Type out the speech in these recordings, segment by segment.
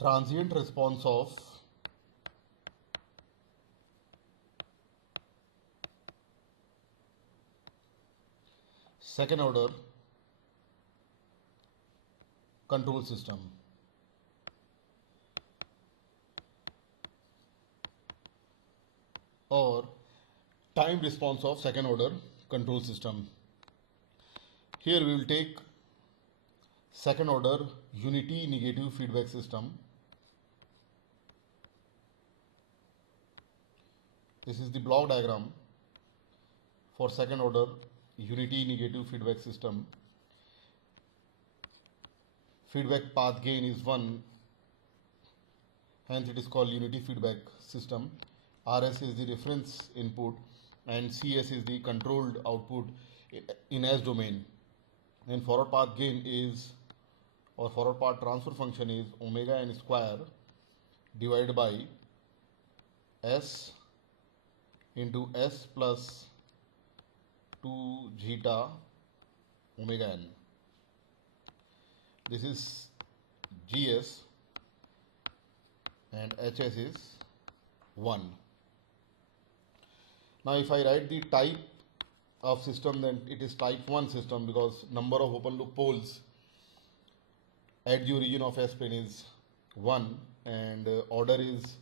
transient response of second order control system or time response of second order control system. Here we will take second order unity negative feedback system. This is the block diagram for second order unity negative feedback system. Feedback path gain is 1, hence it is called unity feedback system. RS is the reference input and CS is the controlled output in S domain. And forward path gain is, or forward path transfer function is omega n square divided by S into S plus 2 zeta omega n. This is GS and HS is 1. Now if I write the type of system, then it is type 1 system because number of open loop poles at the origin of S plane is 1 and order is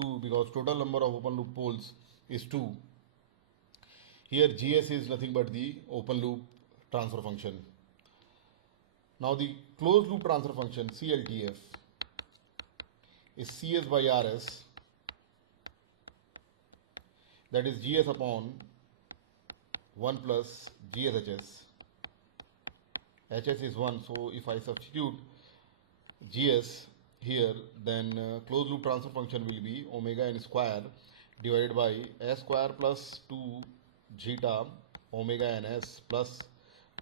2 because total number of open loop poles is 2. Here GS is nothing but the open loop transfer function. Now the closed loop transfer function CLTF is CS by RS, that is GS upon 1 plus GSHS. HS is 1, so if I substitute GS here, then closed loop transfer function will be omega n square divided by S square plus 2 zeta omega ns plus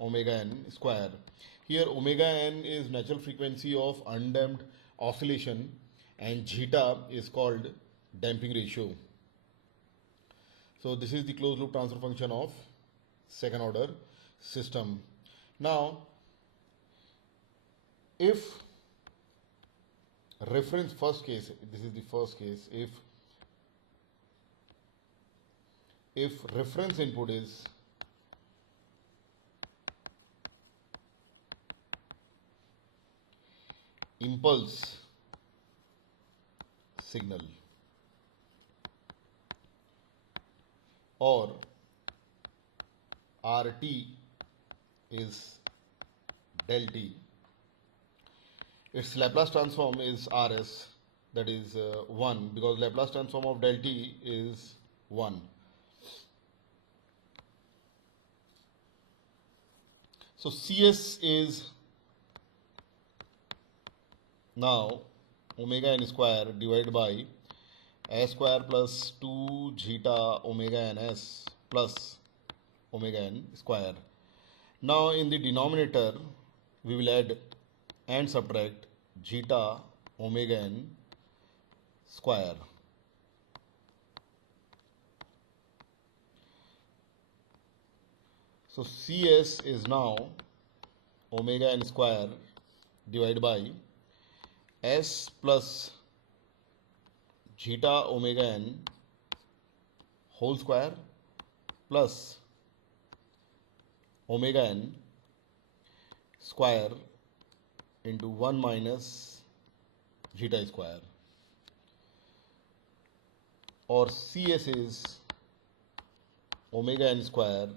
omega n square. Here omega n is natural frequency of undamped oscillation and zeta is called damping ratio. So this is the closed loop transfer function of second order system. Now if reference first case, this is the first case, if reference input is impulse signal or RT is del T, its Laplace transform is RS, that is 1 because Laplace transform of del T is 1. So CS is now omega n square divided by S square plus 2 zeta omega ns plus omega n square. Now in the denominator we will add and subtract zeta omega n square. So CS is now omega n square divided by S plus zeta omega n whole square plus omega n square into 1 minus zeta square, or CS is omega n square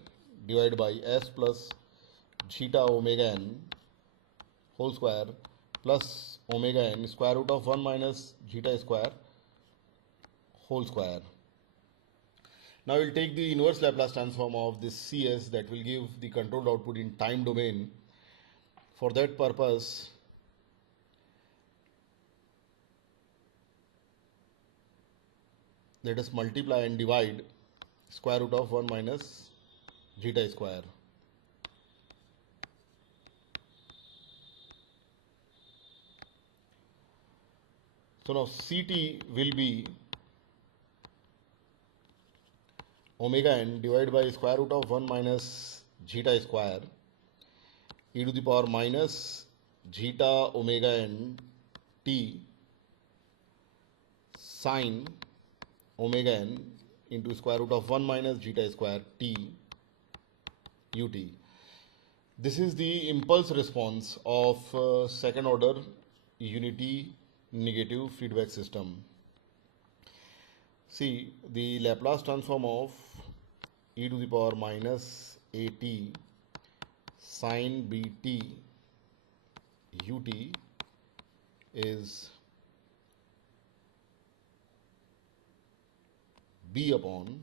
divided by S plus zeta omega n whole square plus omega n square root of 1 minus zeta square whole square. Now we'll take the inverse Laplace transform of this CS that will give the controlled output in time domain. For that purpose, let us multiply and divide square root of 1 minus zeta square. So now CT will be omega n divided by square root of 1 minus zeta square e to the power minus zeta omega n t sine omega n into square root of 1 minus zeta square t ut. This is the impulse response of second order unity negative feedback system. See, the Laplace transform of e to the power minus at sine bt ut is b upon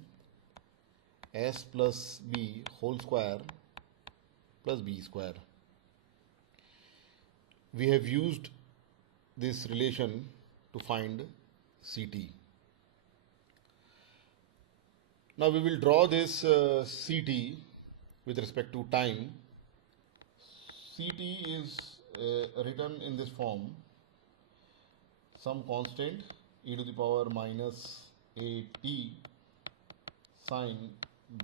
s plus b whole square plus b square. We have used this relation to find Ct. Now we will draw this Ct with respect to time. Ct is written in this form: some constant e to the power minus at sine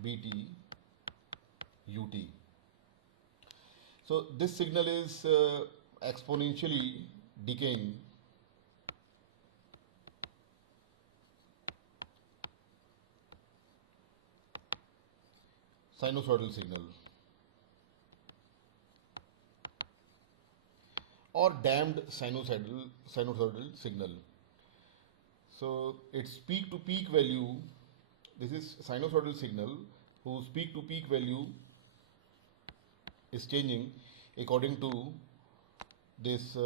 bt ut. So this signal is exponentially decaying. Sinusoidal signal or damped sinusoidal signal. So its peak to peak value, this is sinusoidal signal whose peak to peak value is changing according to this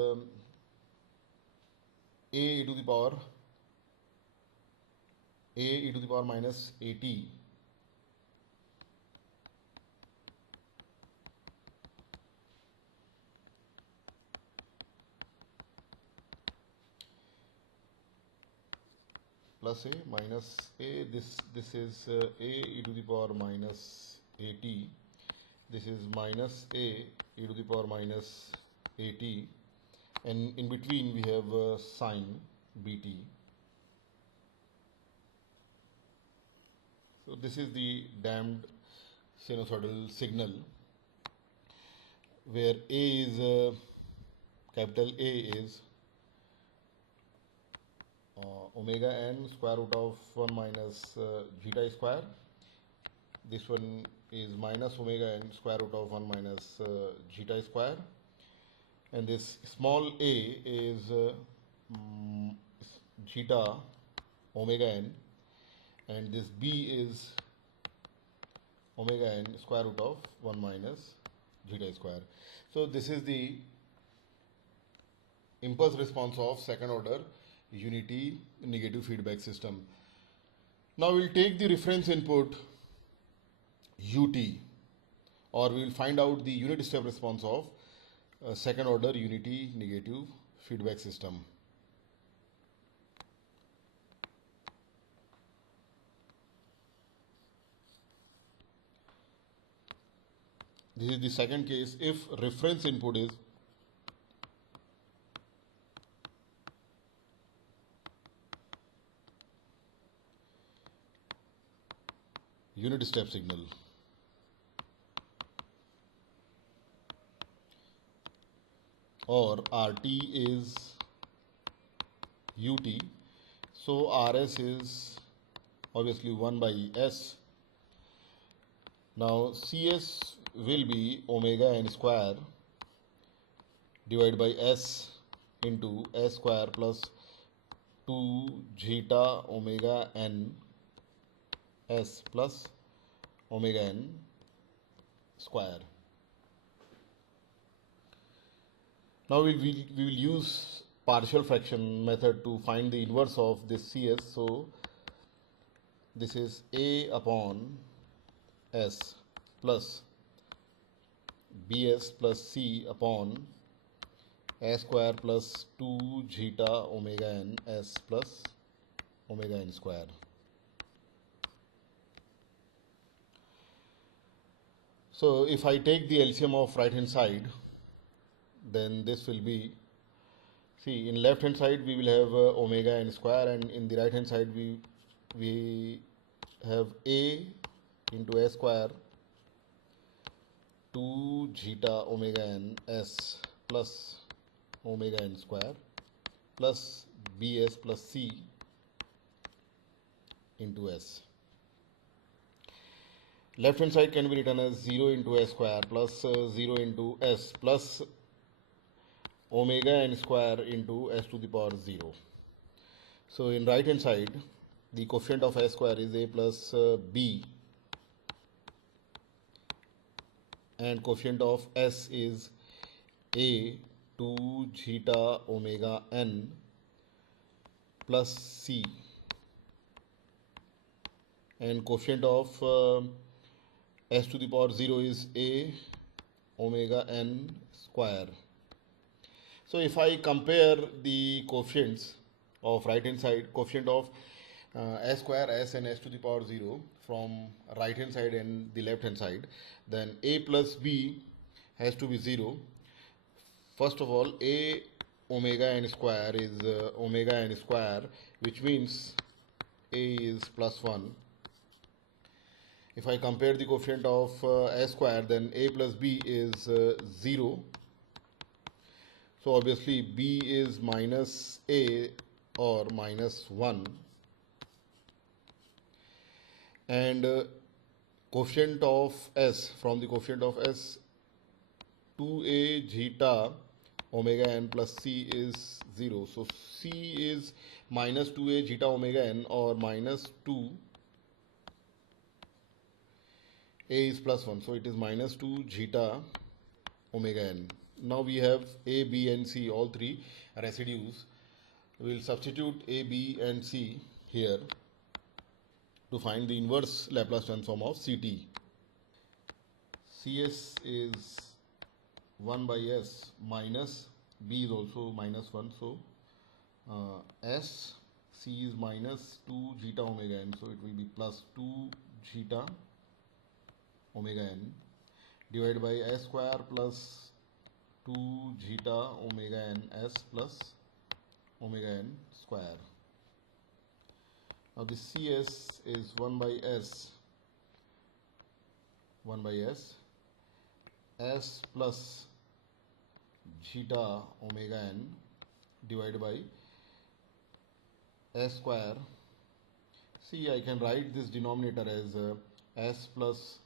a to the power minus at plus a minus a. This is a e to the power minus at. This is minus a e to the power minus at, and in between we have sine bt. So this is the damped sinusoidal signal where a is capital A is omega n square root of 1 minus zeta square. This one is minus omega n square root of 1 minus zeta square, and this small a is zeta omega n, and this b is omega n square root of 1 minus zeta square. So this is the impulse response of second order unity negative feedback system. Now we will take the reference input ut, or we will find out the unit step response of second order unity negative feedback system. This is the second case if reference input is unit step signal. Or RT is UT, so RS is obviously 1 by S. Now CS will be omega n square divided by S into S square plus 2 zeta omega n S plus omega n square. Now we will use partial fraction method to find the inverse of this CS. So this is A upon S plus BS plus C upon S square plus 2 zeta omega n S plus omega n square. So if I take the LCM of right hand side, then this will be, see, in left hand side we will have omega n square, and in the right hand side we have A into S square 2 zeta omega n S plus omega n square plus bs plus c into s. Left hand side can be written as 0 into s square plus 0 into s plus omega n square into s to the power 0. So in right hand side, the coefficient of s square is a plus b, and coefficient of s is a 2 zeta omega n plus c, and coefficient of s to the power 0 is a omega n square. So if I compare the coefficients of right hand side, coefficient of s square, s and s to the power 0 from right hand side and the left hand side, then a plus b has to be 0. First of all, a omega n square is omega n square, which means a is plus 1. If I compare the coefficient of s square, then a plus b is 0. So obviously b is minus a or minus 1. And coefficient of s, from the coefficient of s, 2a zeta omega n plus c is 0. So c is minus 2a zeta omega n or minus 2. A is plus 1, so it is minus 2 zeta omega n. Now we have a, b and c, all three residues. We will substitute a, b and c here to find the inverse Laplace transform of Ct. Cs is 1 by s minus b is also minus 1, so s, c is minus 2 zeta omega n, so it will be plus 2 zeta omega n divided by s square plus 2 zeta omega n s plus omega n square. Now this cs is 1 by s plus zeta omega n divided by s square. See, I can write this denominator as s plus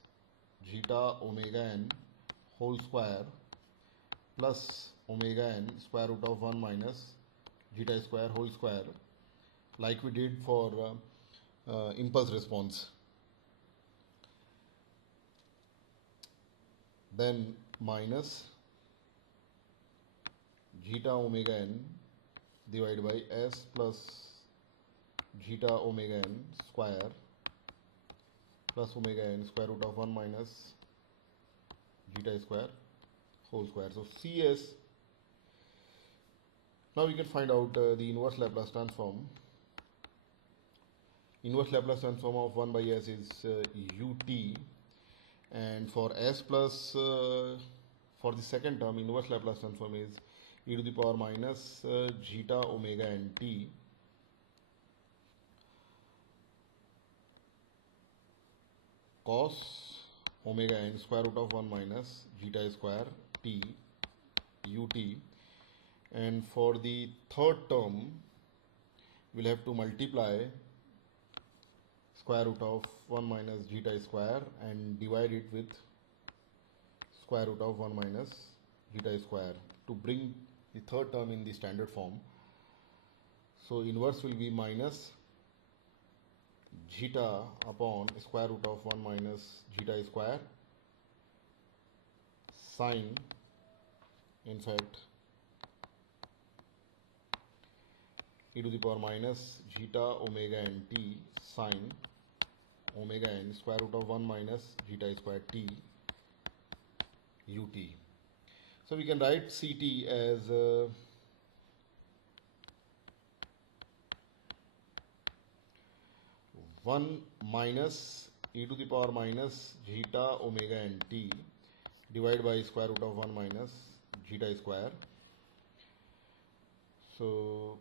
zeta omega n whole square plus omega n square root of 1 minus zeta square whole square, like we did for impulse response. Then minus zeta omega n divided by s plus zeta omega n square plus omega n square root of 1 minus zeta square whole square. So cs, now we can find out the inverse Laplace transform. Inverse Laplace transform of 1 by s is ut, and for s plus, for the second term, inverse Laplace transform is e to the power minus zeta omega n t cos omega n square root of 1 minus zeta square t ut, and for the third term we'll have to multiply square root of 1 minus zeta square and divide it with square root of 1 minus zeta square to bring the third term in the standard form. So inverse will be minus zeta upon square root of 1 minus zeta square sine, in fact, e to the power minus zeta omega n t sine omega n square root of 1 minus zeta square t ut. So we can write Ct as 1 minus e to the power minus zeta omega n t divided by square root of 1 minus zeta square. So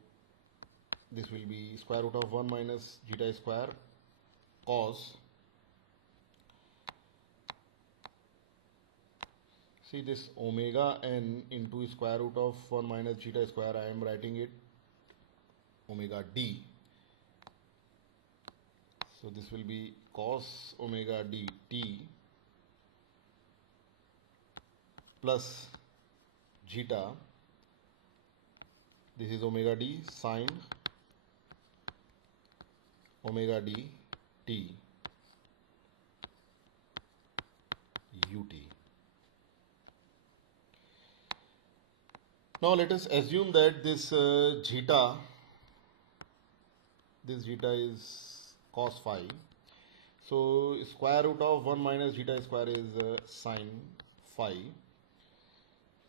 this will be square root of 1 minus zeta square cos, see this omega n into square root of 1 minus zeta square, I am writing it omega d. So this will be cos omega d t plus zeta. This is omega d sine omega d t ut. Now let us assume that this zeta is cos phi. So square root of 1 minus zeta square is sine phi.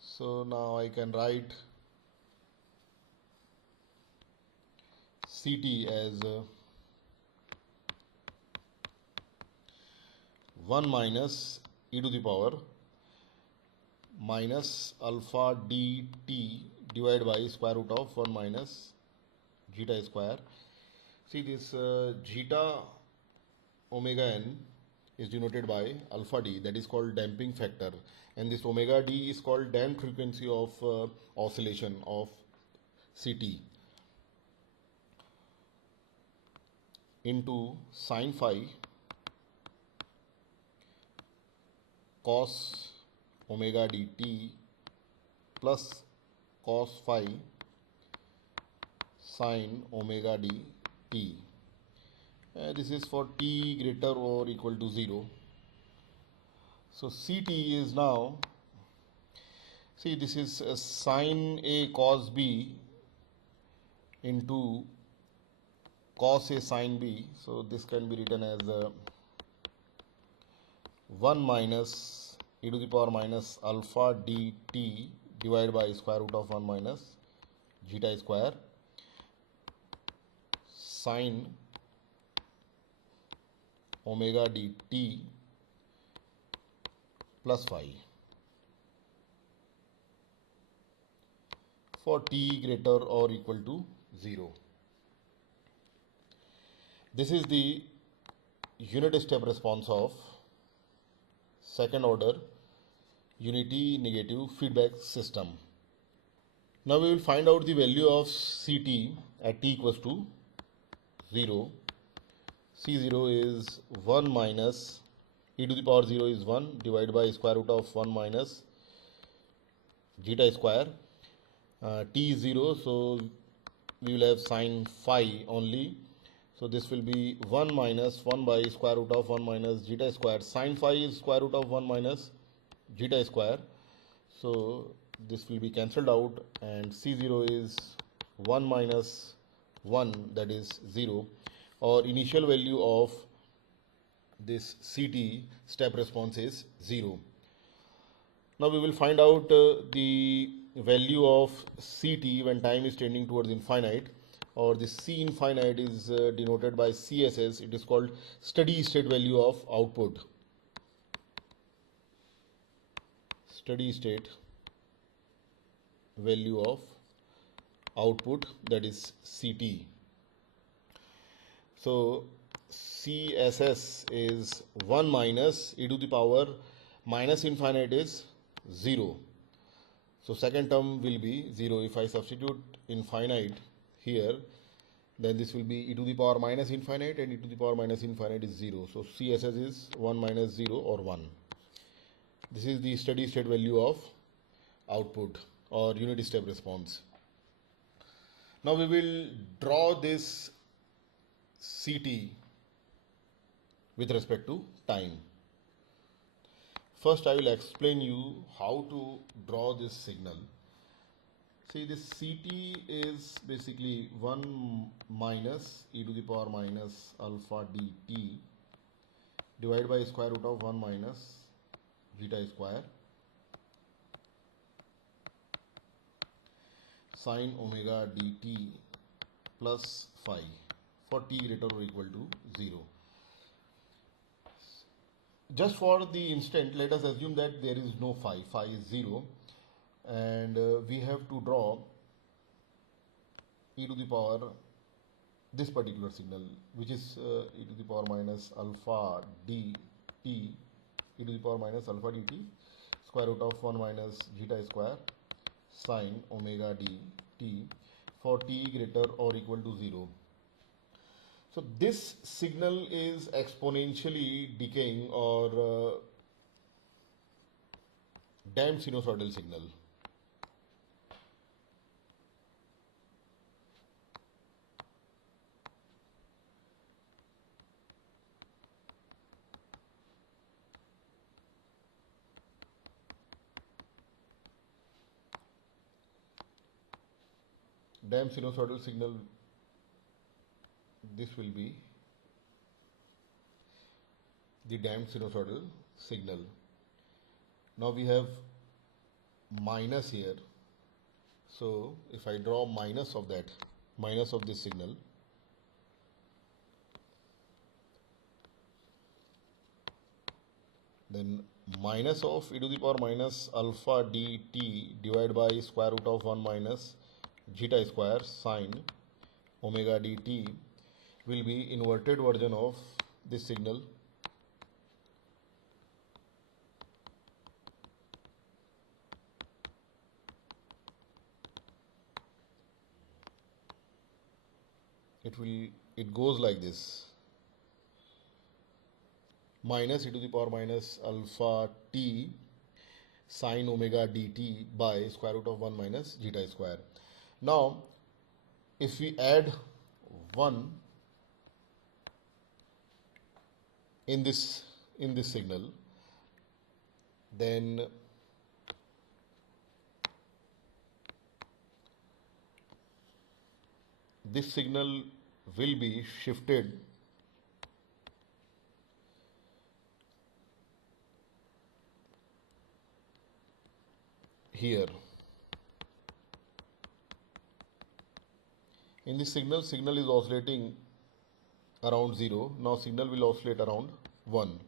So now I can write Ct as 1 minus e to the power minus alpha dt divided by square root of 1 minus zeta square. See, this zeta omega n is denoted by alpha d, that is called damping factor, and this omega d is called damped frequency of oscillation of Ct, into sine phi cos omega dt plus cos phi sine omega dt. This is for t greater or equal to 0. So Ct is now, see, this is sine A cos B into cos A sine B. So this can be written as 1 minus e to the power minus alpha dt divided by square root of 1 minus zeta square sine omega dt plus phi for t greater or equal to 0. This is the unit step response of second order unity negative feedback system. Now we will find out the value of Ct at t equals to 0. C0 is 1 minus e to the power 0 is 1 divided by square root of 1 minus zeta square. T is 0, so we will have sine phi only. So this will be 1 minus 1 by square root of 1 minus zeta square. Sine phi is square root of 1 minus zeta square. So this will be cancelled out, and C0 is 1 minus 1, that is 0. Or initial value of this Ct step response is 0. Now we will find out the value of Ct when time is tending towards infinite, or the C infinite is denoted by CSS. It is called steady state value of output. Steady state value of output, that is Ct. So CSS is 1 minus e to the power minus infinite is 0. So second term will be 0. If I substitute infinite here, then this will be e to the power minus infinite, and e to the power minus infinite is 0. So CSS is 1 minus 0 or 1. This is the steady state value of output or unit step response. Now we will draw this Ct with respect to time. First I will explain you how to draw this signal. See, this Ct is basically 1 minus e to the power minus alpha dt divided by square root of 1 minus zeta square sine omega dt plus phi for t greater or equal to 0. Just for the instant, let us assume that there is no phi is 0, and we have to draw e to the power this particular signal, which is e to the power minus alpha dt, e to the power minus alpha dt square root of 1 minus zeta square sine omega dt for t greater or equal to 0. So this signal is exponentially decaying or damped sinusoidal signal. Damped sinusoidal signal, this will be the damped sinusoidal signal. Now we have minus here, so if I draw minus of that, minus of this signal, then minus of e to the power minus alpha dt divided by square root of 1 minus zeta square sine omega dt will be inverted version of this signal. It goes like this: minus e to the power minus alpha t sine omega dt by square root of 1 minus zeta square. Now if we add 1 in this signal, then this signal will be shifted here. In this signal is oscillating around 0. Now signal will oscillate around 1.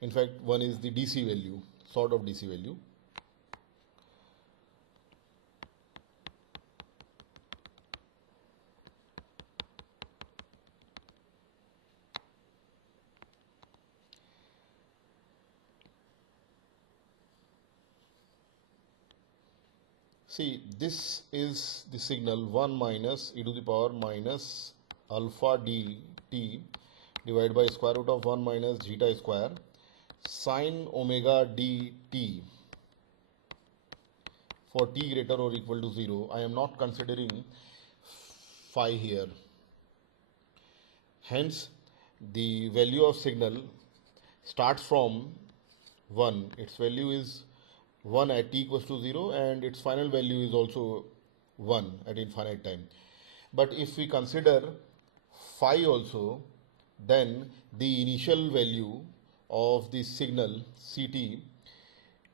In fact, 1 is the DC value, sort of DC value. See, this is the signal 1 minus e to the power minus alpha dt divided by square root of 1 minus zeta square sine omega dt for t greater or equal to 0. I am not considering phi here. Hence, the value of signal starts from 1. Its value is 1 at t equals to 0 and its final value is also 1 at infinite time. But if we consider phi also, then the initial value of the signal Ct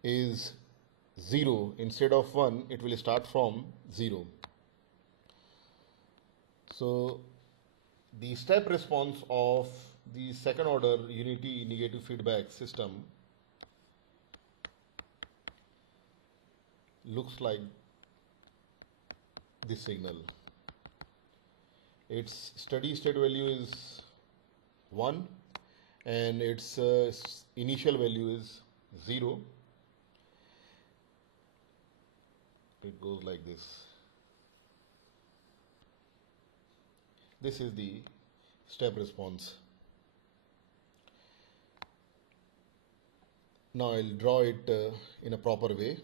is 0. Instead of 1, it will start from 0. So the step response of the second order unity negative feedback system looks like this signal. Its steady state value is 1 and its initial value is 0. It goes like this. This is the step response. Now I'll draw it in a proper way.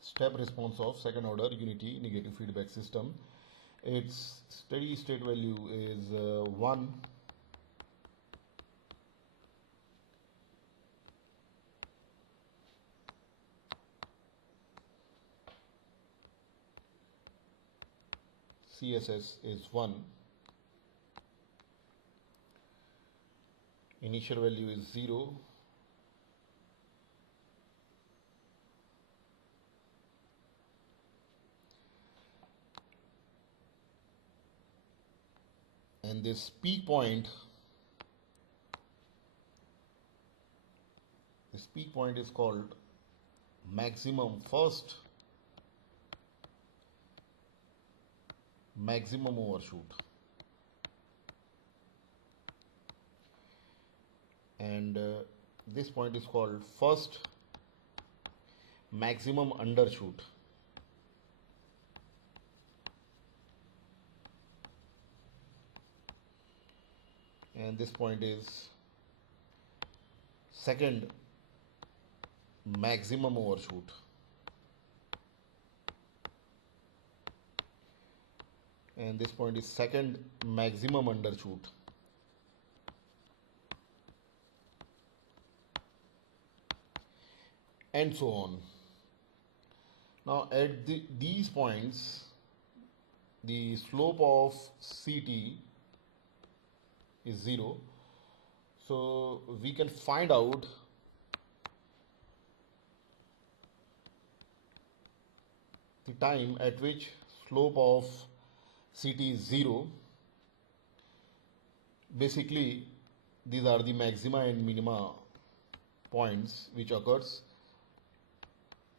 Step response of second order unity negative feedback system. Its steady state value is 1. CSS is 1. Initial value is 0. And this peak point is called maximum overshoot. and this point is called first maximum undershoot. And this point is second maximum overshoot. And this point is second maximum undershoot. And so on. Now at these points, the slope of CT is 0. So we can find out the time at which slope of CT is 0. Basically, these are the maxima and minima points which occurs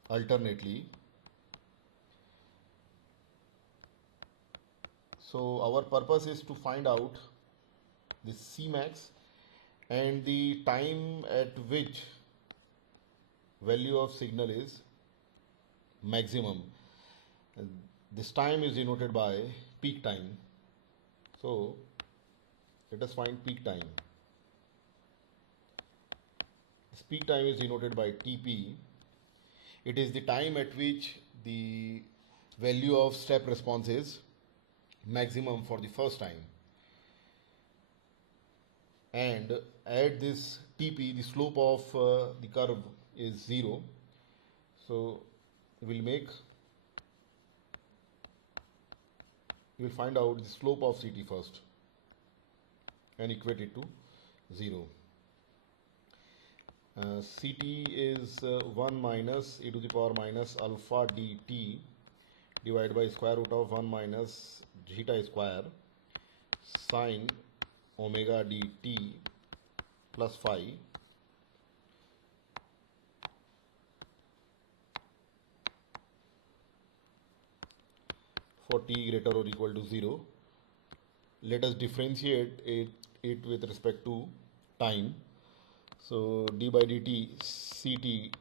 alternately. So our purpose is to find out the Cmax and the time at which value of signal is maximum. This time is denoted by peak time. So let us find peak time. This peak time is denoted by Tp. It is the time at which the value of step response is maximum for the first time. And at this Tp, the slope of the curve is 0. So we will find out the slope of CT first and equate it to 0. CT is 1 minus e to the power minus alpha dt divided by square root of 1 minus zeta square sine omega dt plus phi for t greater or equal to 0. Let us differentiate it with respect to time. So d by dt ct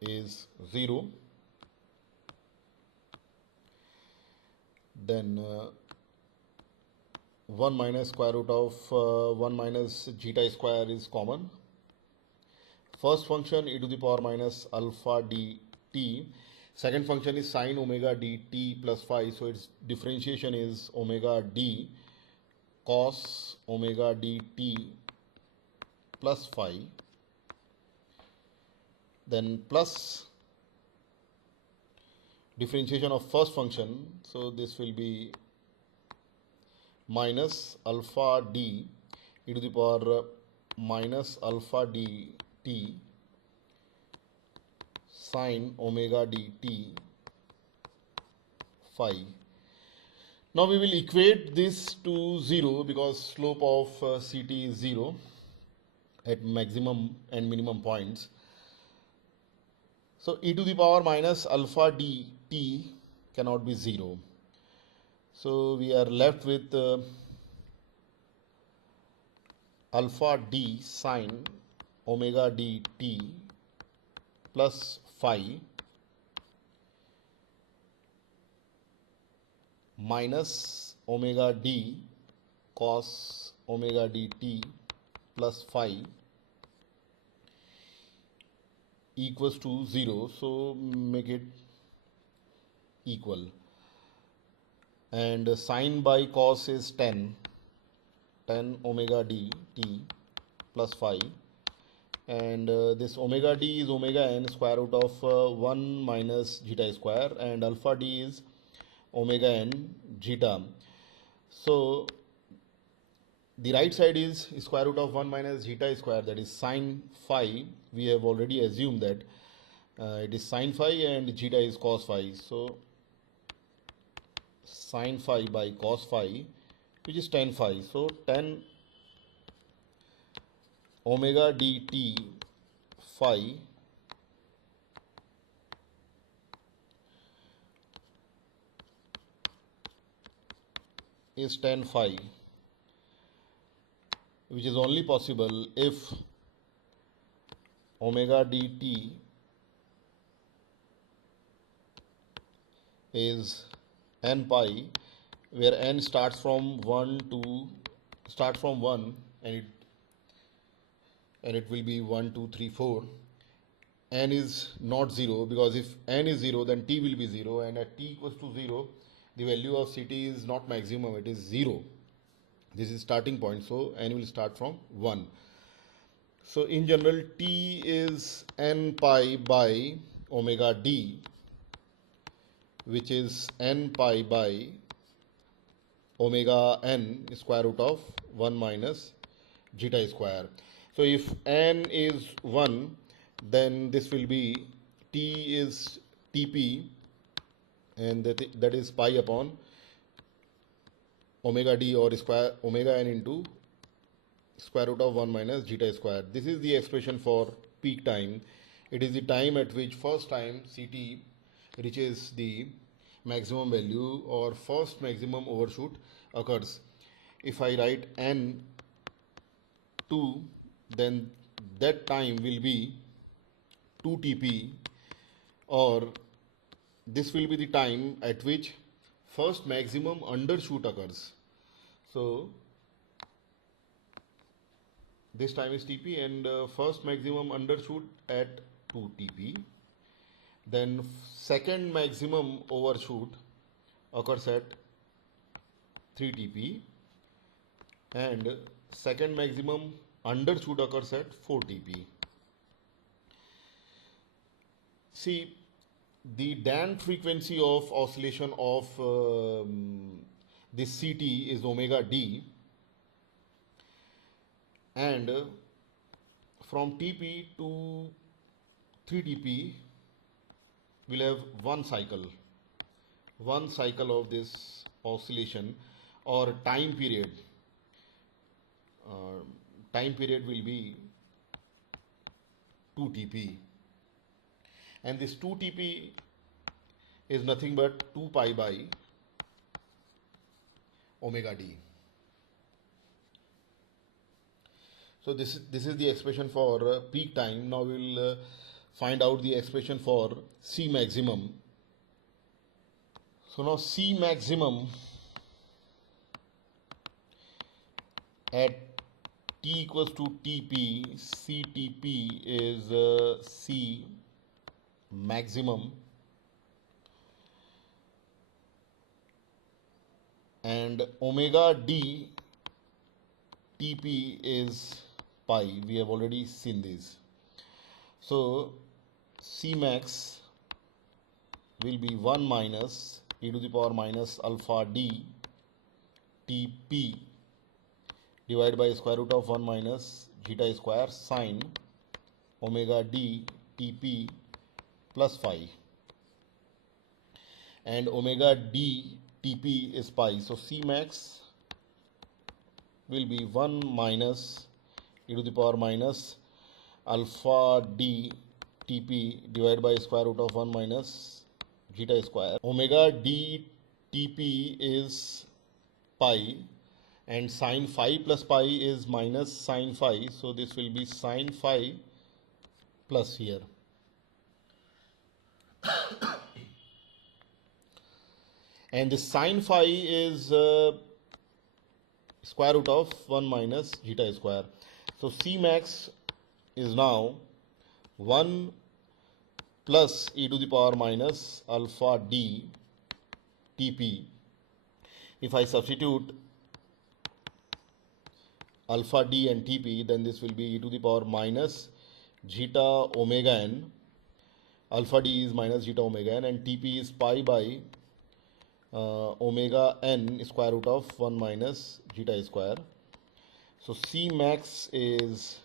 is 0. Then 1 minus square root of 1 minus zeta square is common. First function e to the power minus alpha dt. Second function is sine omega dt plus phi. So its differentiation is omega d cos omega dt plus phi. Then plus differentiation of first function. So this will be minus alpha d e to the power minus alpha dt sine omega dt phi. Now we will equate this to 0 because slope of CT is 0 at maximum and minimum points. So e to the power minus alpha dt cannot be 0. So we are left with alpha d sine omega dt plus phi minus omega d cos omega dt plus phi equals to 0. So make it equal. And sine by cos is 10 omega dt plus phi. And this omega d is omega n square root of 1 minus zeta square, and alpha d is omega n zeta. So the right side is square root of 1 minus zeta square, that is sine phi. We have already assumed that it is sine phi and zeta is cos phi. So sine phi by cos phi, which is 10 phi. So 10 omega dt phi is 10 phi, which is only possible if omega dt is n pi, where n starts from 1 and it will be 1 2 3 4. N is not 0, because if n is 0 then t will be 0, and at t equals to 0 the value of ct is not maximum, it is 0. This is starting point, so n will start from 1. So in general t is n pi by omega d, which is n pi by omega n square root of 1 minus zeta square. So if n is 1, then this will be t is tp, and that is pi upon omega d, or square omega n into square root of 1 minus zeta square. This is the expression for peak time. It is the time at which first time ct reaches the maximum value or first maximum overshoot occurs. If I write n 2, then that time will be 2 tp, or this will be the time at which first maximum undershoot occurs. So this time is tp, and first maximum undershoot at 2 tp. Then second maximum overshoot occurs at 3 tp, and second maximum undershoot occurs at 4 tp. See, the damped frequency of oscillation of this ct is omega d, and from tp to 3 tp we'll have one cycle of this oscillation, or time period. Time period will be 2 tp, and this 2 tp is nothing but 2 pi by omega d. So this is the expression for peak time. Now we will find out the expression for C maximum. So now C maximum at t equals to Tp, Ctp is C maximum, and omega d Tp is pi. We have already seen this. So C max will be 1 minus e to the power minus alpha d Tp divided by square root of 1 minus zeta square sine omega d Tp plus phi, and omega d Tp is pi. So C max will be 1 minus e to the power minus alpha d Tp divided by square root of 1 minus zeta square. Omega d Tp is pi, and sine phi plus pi is minus sine phi, so this will be sine phi plus here. And the sine phi is square root of 1 minus zeta square. So C max is now 1 plus e to the power minus alpha d Tp. If I substitute alpha d and Tp, then this will be e to the power minus zeta omega n. Alpha d is minus zeta omega n, and Tp is pi by omega n square root of 1 minus zeta square. So C max is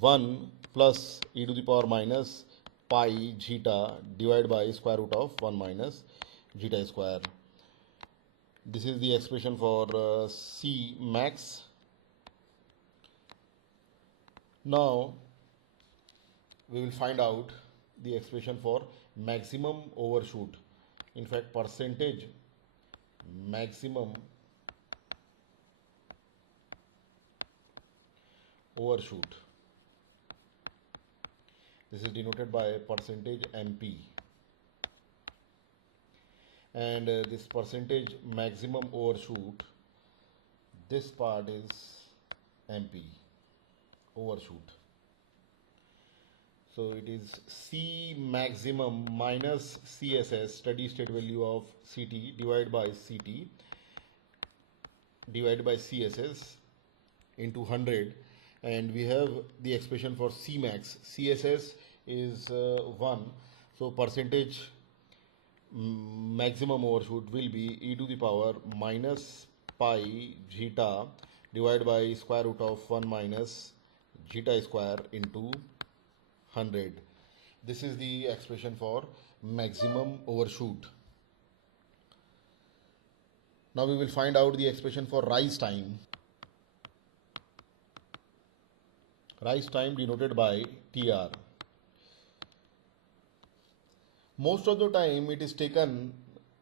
1 plus e to the power minus pi zeta divided by square root of 1 minus zeta square. This is the expression for C max. Now we will find out the expression for maximum overshoot. In fact, percentage maximum overshoot. This is denoted by percentage MP. And this percentage maximum overshoot, this part is MP, overshoot. So it is C maximum minus CSS, steady state value of CT, divided by CT, divided by CSS into 100, and we have the expression for C max. CSS is 1, so percentage maximum overshoot will be e to the power minus pi zeta divided by square root of 1 minus zeta square into 100. This is the expression for maximum overshoot. Now we will find out the expression for rise time. Rise time denoted by TR. Most of the time it is taken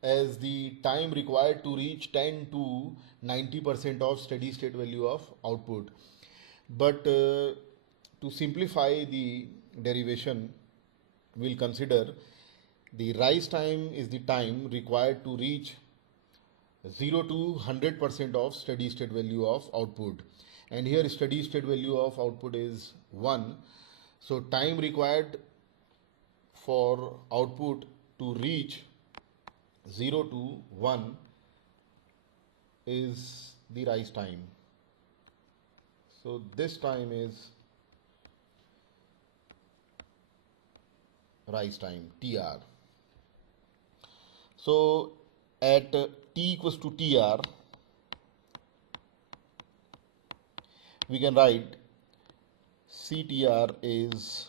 as the time required to reach 10 to 90% of steady state value of output. But to simplify the derivation, we'll consider the rise time is the time required to reach 0 to 100% of steady state value of output. And here steady state value of output is 1. So time required for output to reach 0 to 1 is the rise time. So this time is rise time, TR. So at t equals to TR, we can write CTR is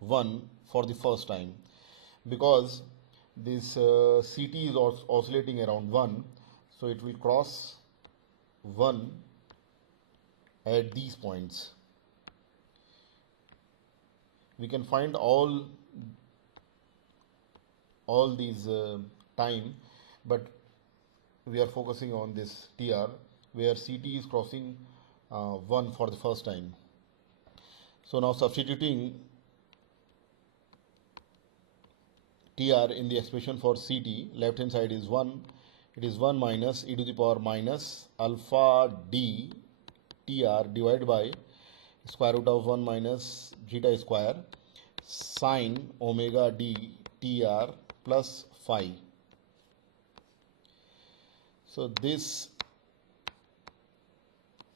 1 for the first time, because this CT is oscillating around 1, so it will cross 1 at these points. We can find all these time, but we are focusing on this TR where CT is crossing 1 for the first time. So now substituting TR in the expression for CT, left hand side is 1, it is 1 minus e to the power minus alpha d TR divided by square root of 1 minus zeta square sine omega d TR plus phi. So this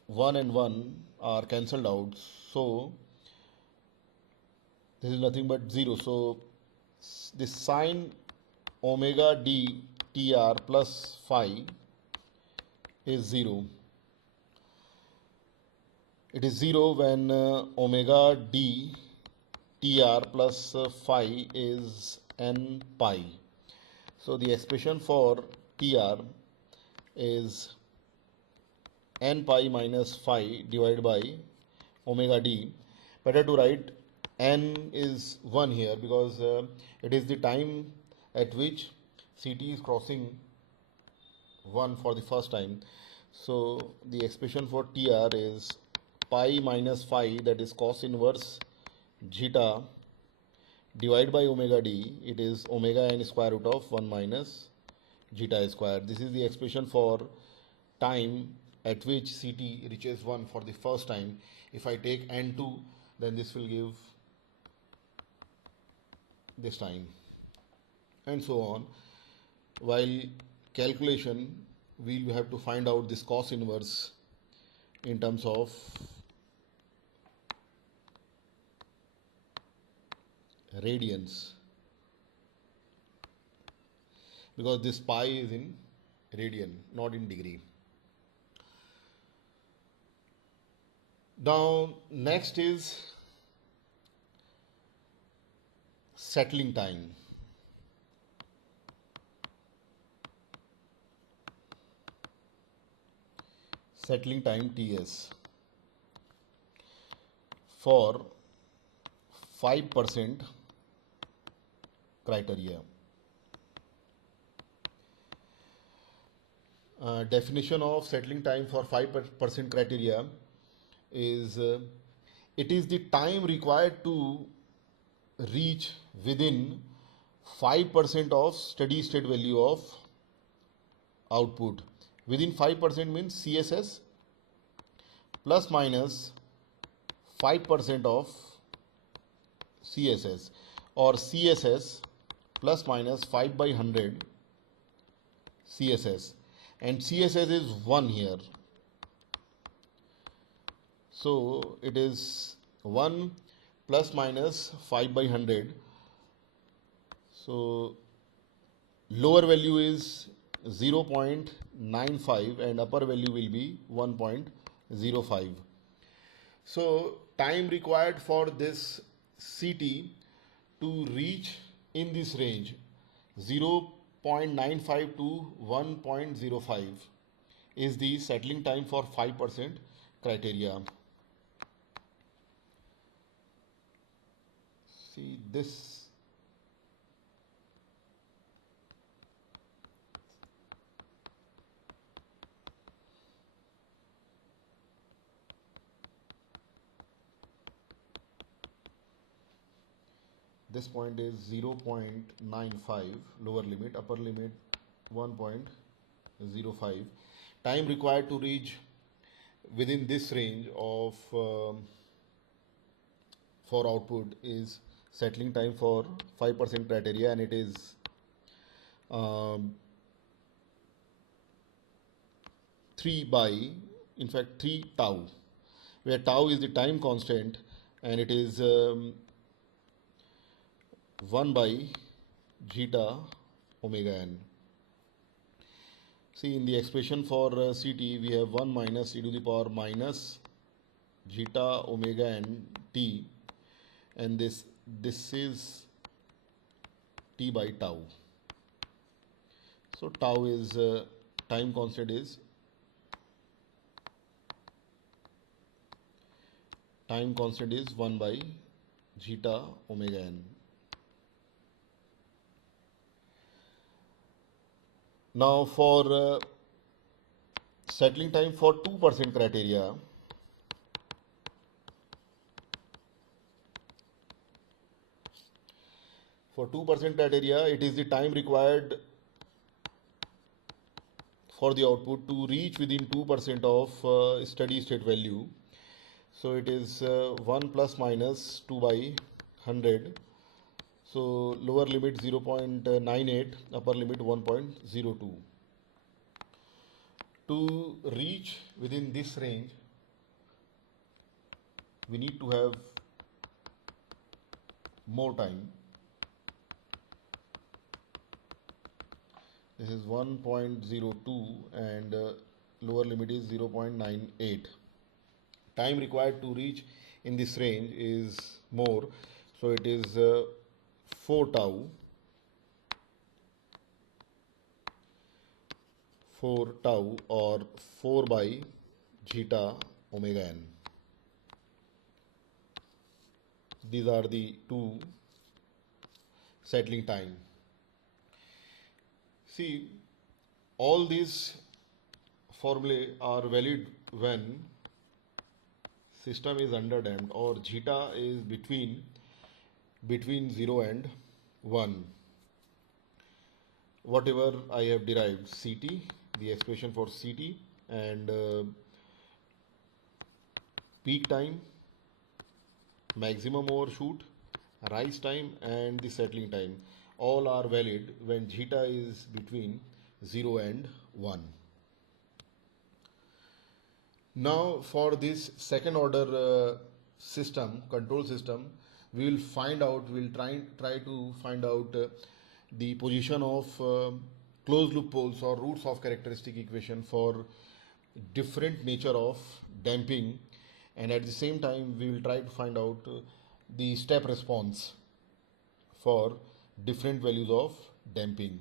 1 and 1 are cancelled out, so this is nothing but 0. So this sine omega d TR plus phi is 0. It is 0 when omega d TR plus phi is n pi. So the expression for TR is n pi minus phi divided by omega d. Better to write n is 1 here, because it is the time at which CT is crossing 1 for the first time. So the expression for TR is pi minus phi, that is cos inverse zeta divided by omega d. It is omega n square root of 1 minus zeta square. This is the expression for time at which CT reaches 1 for the first time. If I take n2, then this will give this time, and so on. While calculation, we will have to find out this cos inverse in terms of radians, because this pi is in radian, not in degree. Now next is settling time. Settling time TS for 5% criteria. Definition of settling time for 5% criteria is it is the time required to reach within 5% of steady state value of output. Within 5% means CSS plus minus 5% of CSS, or CSS plus minus 5 by 100 CSS, and CSS is 1 here. So it is 1 plus minus 5 by 100. So lower value is 0.95 and upper value will be 1.05. So time required for this CT to reach in this range 0.95 to 1.05 is the settling time for 5% criteria. See this. This point is 0.95 lower limit, upper limit 1.05. Time required to reach within this range of for output is settling time for 5% criteria, and it is 3 tau, where tau is the time constant and it is 1 by zeta omega n. See, in the expression for CT we have 1 minus e to the power minus zeta omega n t, and this is t by tau. So tau is time constant is 1 by zeta omega n. Now for settling time for 2% criteria, it is the time required for the output to reach within 2% of steady state value. So it is 1 plus minus 2 by 100. So lower limit 0.98, upper limit 1.02. To reach within this range, we need to have more time. This is 1.02 and lower limit is 0.98. Time required to reach in this range is more, so it is 4 tau or 4 by zeta omega n. These are the two settling time. See, all these formulae are valid when system is underdamped or zeta is between 0 and 1. Whatever I have derived, CT, the expression for CT, and peak time, maximum overshoot, rise time, and the settling time, all are valid when zeta is between 0 and 1. Now for this second order system, control system, we will try to find out the position of closed loop poles or roots of characteristic equation for different nature of damping, and at the same time we will try to find out the step response for different values of damping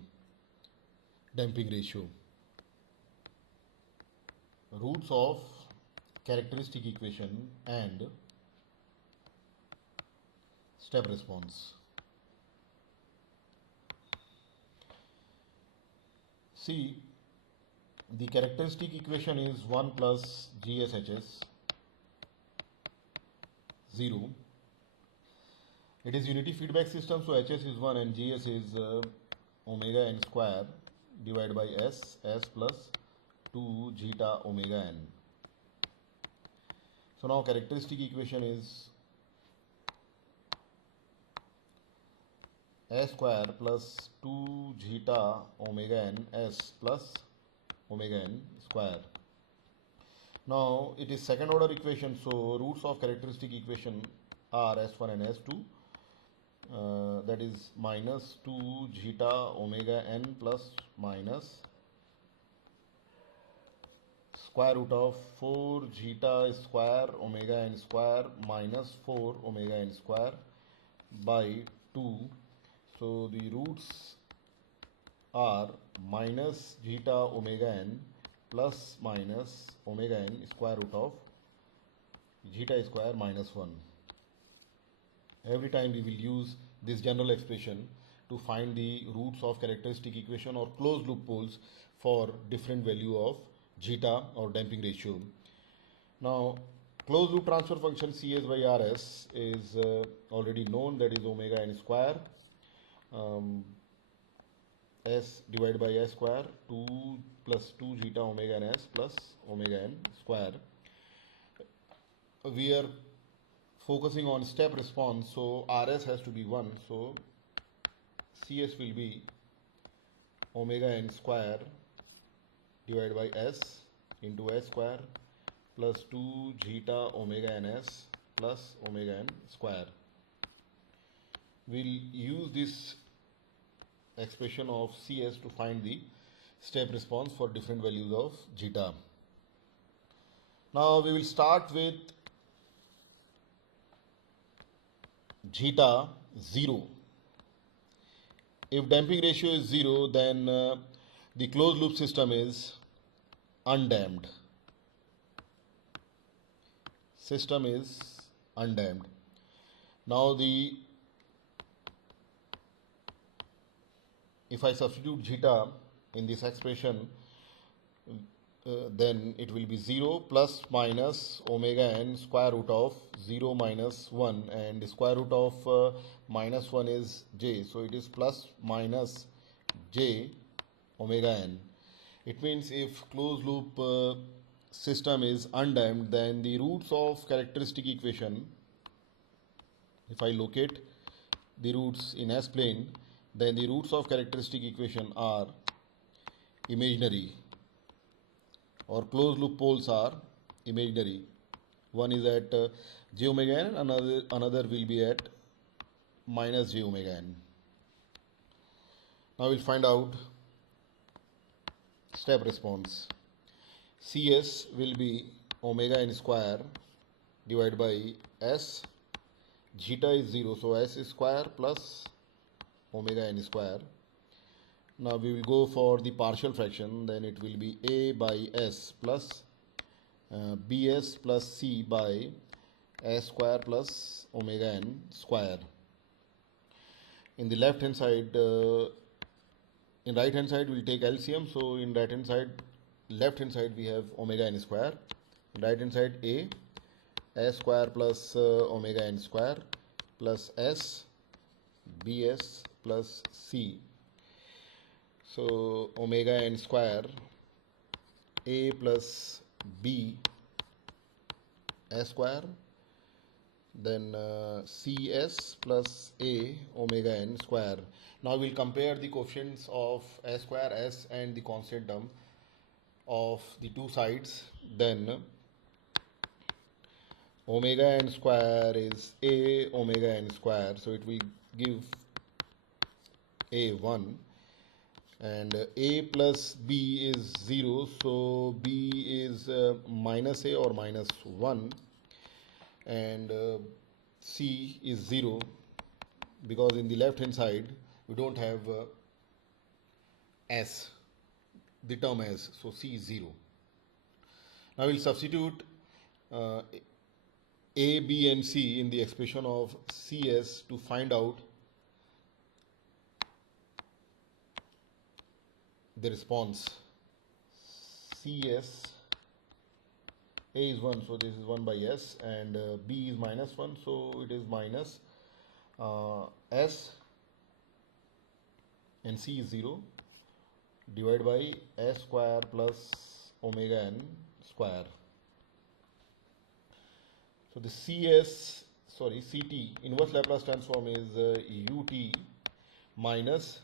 ratio. Roots of characteristic equation and step response. See, the characteristic equation is 1 plus GSHS 0. It is unity feedback system, so Hs is 1 and Gs is omega n square divided by s plus 2 zeta omega n. So now characteristic equation is s square plus 2 zeta omega n s plus omega n square. Now it is second order equation, so roots of characteristic equation are s1 and s2. That is minus 2 zeta omega n plus minus square root of 4 zeta square omega n square minus 4 omega n square by 2. So the roots are minus zeta omega n plus minus omega n square root of zeta square minus 1. Every time we will use this general expression to find the roots of characteristic equation or closed loop poles for different value of zeta or damping ratio. Now closed loop transfer function Cs by Rs is already known, that is omega n square s divided by s square 2 plus 2 zeta omega n s plus omega n square. We are focusing on step response, so Rs has to be 1, so Cs will be omega n square divided by s into s square plus 2 zeta omega n s plus omega n square. We'll use this expression of Cs to find the step response for different values of zeta. Now we will start with zeta 0. If damping ratio is 0, then the closed loop system is undamped. System is undamped. Now if I substitute zeta in this expression, then it will be 0 plus minus omega n square root of 0 minus 1, and the square root of minus 1 is j, so it is plus minus j omega n. It means if closed loop system is undamped, then the roots of characteristic equation, if I locate the roots in S plane, then the roots of characteristic equation are imaginary, or closed loop poles are imaginary. One is at j omega n, another will be at minus j omega n. Now we'll find out step response. Cs will be omega n square divided by s. Zeta is 0, so s square plus omega n square. Now we will go for the partial fraction, then it will be a by s plus bs plus c by s square plus omega n square. In the left hand side, in right hand side we will take LCM, so in right hand side, left hand side we have omega n square, right hand side a s square plus omega n square plus s bs plus c. So omega n square a plus b s square, then cs plus a omega n square. Now we'll compare the coefficients of s square, s, and the constant term of the two sides. Then omega n square is a omega n square, so it will give a1, and a plus b is 0, so b is minus a or minus 1, and c is 0, because in the left hand side we don't have s, the term s, so c is 0. Now we'll substitute a, b and c in the expression of cs to find out the response. Cs A is 1, so this is 1 by S, and B is minus 1, so it is minus S, and C is 0, divided by S square plus omega n square. So the CT, inverse Laplace transform is UT minus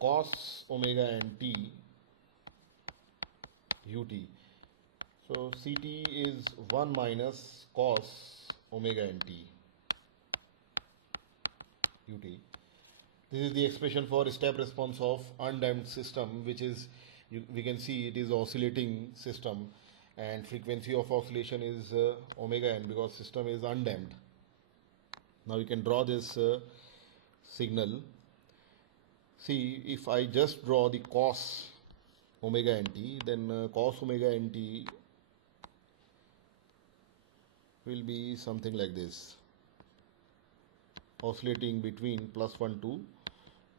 cos omega n t UT. So CT is 1 minus cos omega n t UT. This is the expression for step response of undamped system, which is, we can see it is oscillating system, and frequency of oscillation is omega n because system is undamped. Now you can draw this signal. See, if I just draw the cos omega n t, then cos omega n t will be something like this, oscillating between +1 to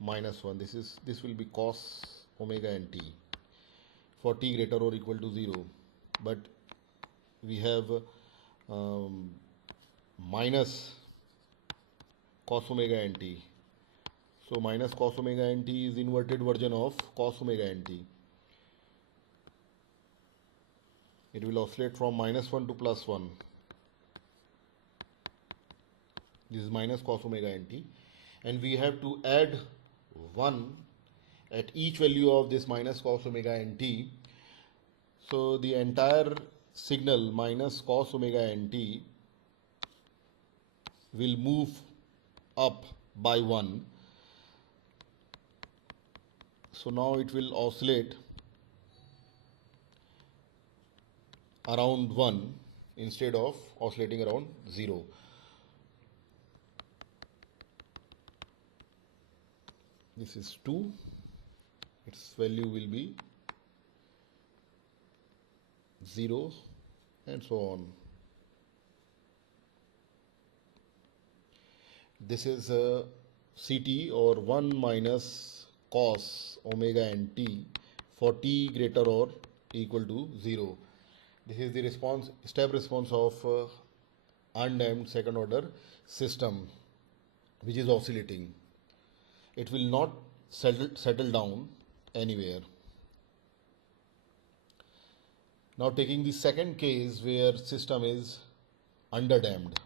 -1. This will be cos omega n t for t greater or equal to 0. But we have minus cos omega n t. So minus cos omega n t is inverted version of cos omega n t. It will oscillate from -1 to +1. This is minus cos omega n t, and we have to add 1 at each value of this minus cos omega n t. So the entire signal minus cos omega n t will move up by 1. So now it will oscillate around 1 instead of oscillating around 0. This is 2, its value will be 0, and so on. This is CT, or 1 minus cos omega n t for t greater or equal to 0. This is the step response of undamped second order system, which is oscillating. It will not settle down anywhere. Now taking the second case where system is underdamped.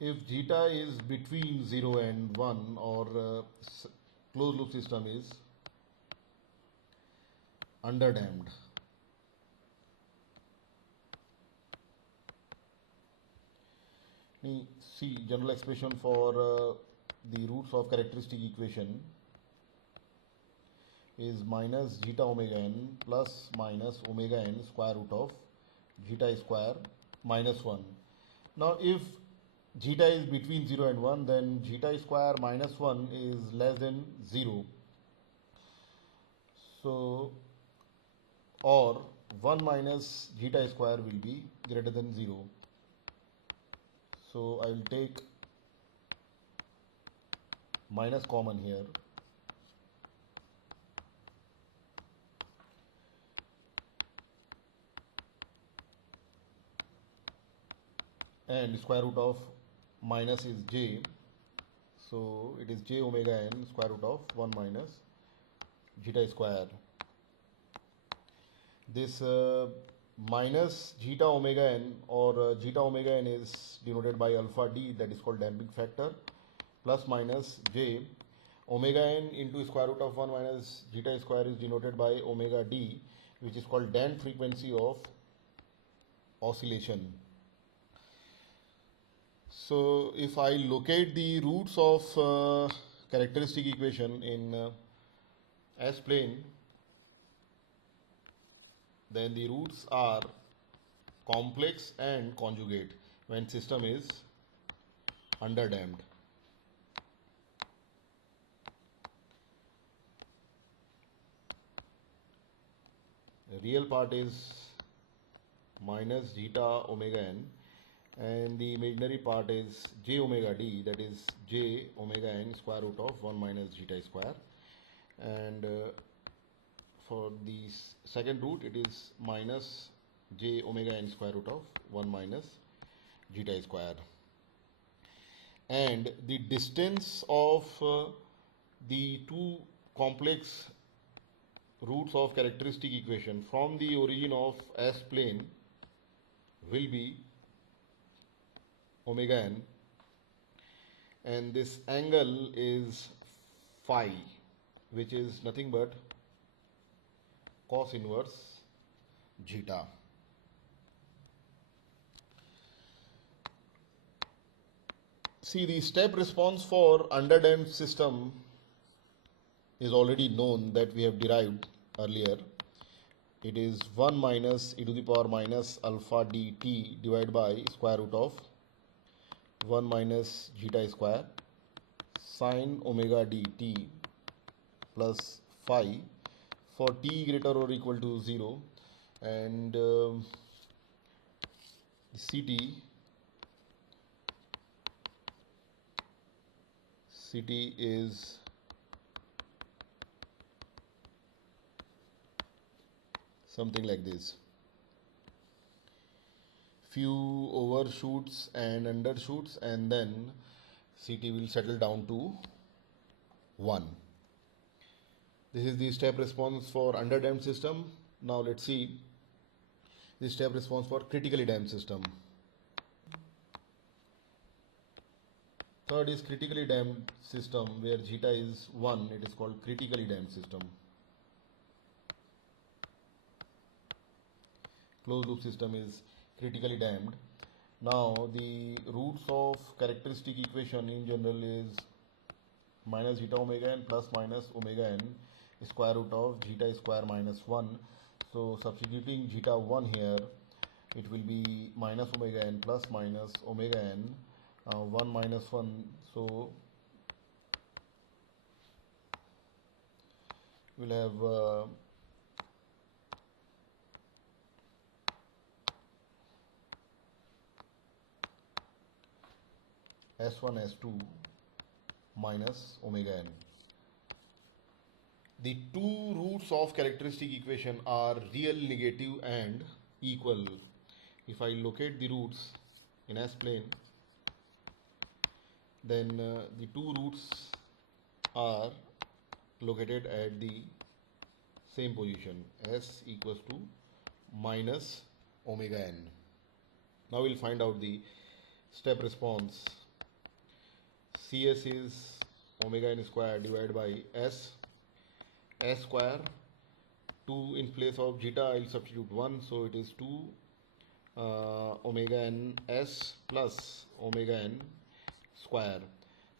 If zeta is between 0 and 1, or closed loop system is underdamped. See, general expression for the roots of characteristic equation is minus zeta omega n plus minus omega n square root of zeta square minus 1. Now if zeta is between 0 and 1, then zeta square minus 1 is less than 0. So, or 1 minus zeta square will be greater than 0. So I will take minus common here, and square root of minus is j, so it is j omega n square root of 1 minus zeta square. This minus zeta omega n, or zeta omega n is denoted by alpha d, that is called damping factor, plus minus j omega n into square root of 1 minus zeta square is denoted by omega d, which is called damped frequency of oscillation. So if I locate the roots of characteristic equation in S plane, then the roots are complex and conjugate when system is underdamped. The real part is minus zeta omega n, and the imaginary part is j omega d, that is j omega n square root of 1 minus zeta square. And for the second root it is minus j omega n square root of 1 minus zeta square, and the distance of the two complex roots of characteristic equation from the origin of S plane will be omega n, and this angle is phi, which is nothing but cos inverse zeta. See, the step response for underdamped system is already known, that we have derived earlier. It is 1 minus e to the power minus alpha dt divided by square root of 1 minus zeta square sine omega dt plus phi for t greater or equal to 0, and Ct is something like this. Few overshoots and undershoots, and then Ct will settle down to 1. This is the step response for underdamped system. Now let's see the step response for critically damped system. Third is critically damped system, where zeta is 1. It is called critically damped system. Closed loop system is critically damped. Now the roots of characteristic equation in general is minus zeta omega n plus minus omega n square root of zeta square minus 1. So substituting zeta 1 here, it will be minus omega n plus minus omega n, 1 minus 1, so we'll have S1 S2 minus omega n. The two roots of characteristic equation are real, negative and equal. If I locate the roots in S plane, then the two roots are located at the same position, S equals to minus omega n. Now we'll find out the step response. Cs is omega n square divided by S square. 2 in place of zeta I'll substitute 1, so it is 2 omega n s plus omega n square.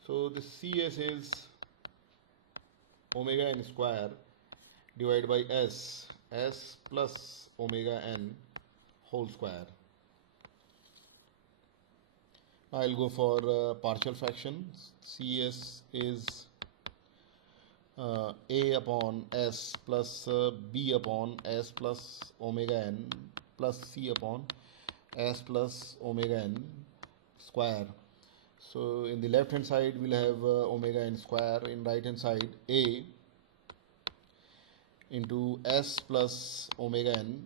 So the Cs is omega n square divided by S plus omega n whole square. I'll go for partial fraction. Cs is a upon s plus b upon s plus omega n plus c upon s plus omega n square. So in the left hand side we'll have omega n square, in right hand side a into s plus omega n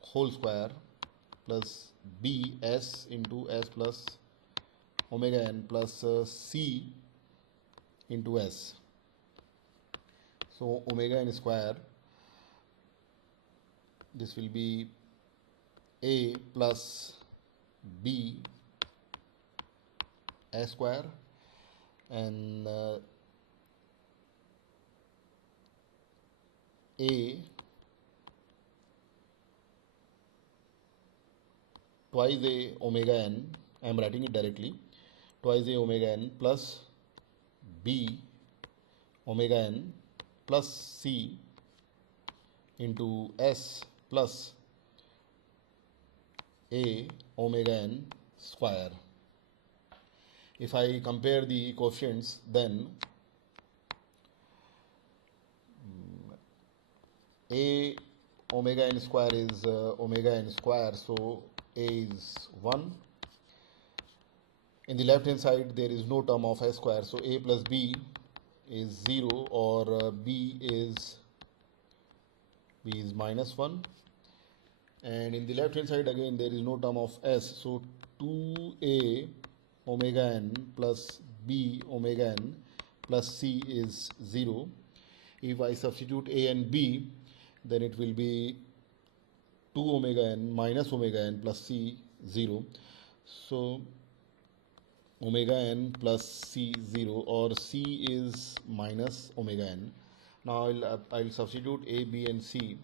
whole square plus b s into s plus omega n plus c into s. So omega n square, this will be a plus b s square, and a twice a omega n, I am writing it directly, twice a omega n plus b omega n plus c into s plus a omega n square. If I compare the coefficients, then a omega n square is omega n square, so a is 1. In the left hand side there is no term of s square, so a plus b is 0, or b is b is minus 1, and in the left hand side again there is no term of s, so 2a omega n plus b omega n plus c is 0. If I substitute a and b, then it will be 2 omega n minus omega n plus c 0. So omega n plus c 0, or c is minus omega n. Now I'll substitute a, b and c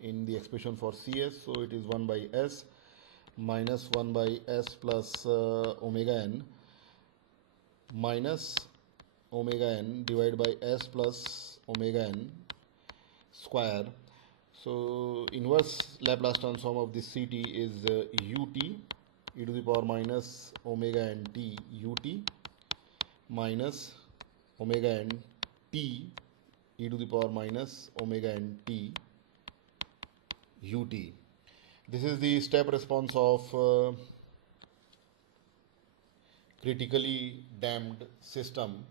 in the expression for cs. So it is 1 by s minus 1 by s plus omega n minus omega n divided by s plus omega n square. So inverse Laplace transform of this ct is ut e to the power minus omega n t ut minus omega n t e to the power minus omega n t ut. This is the step response of critically damped system.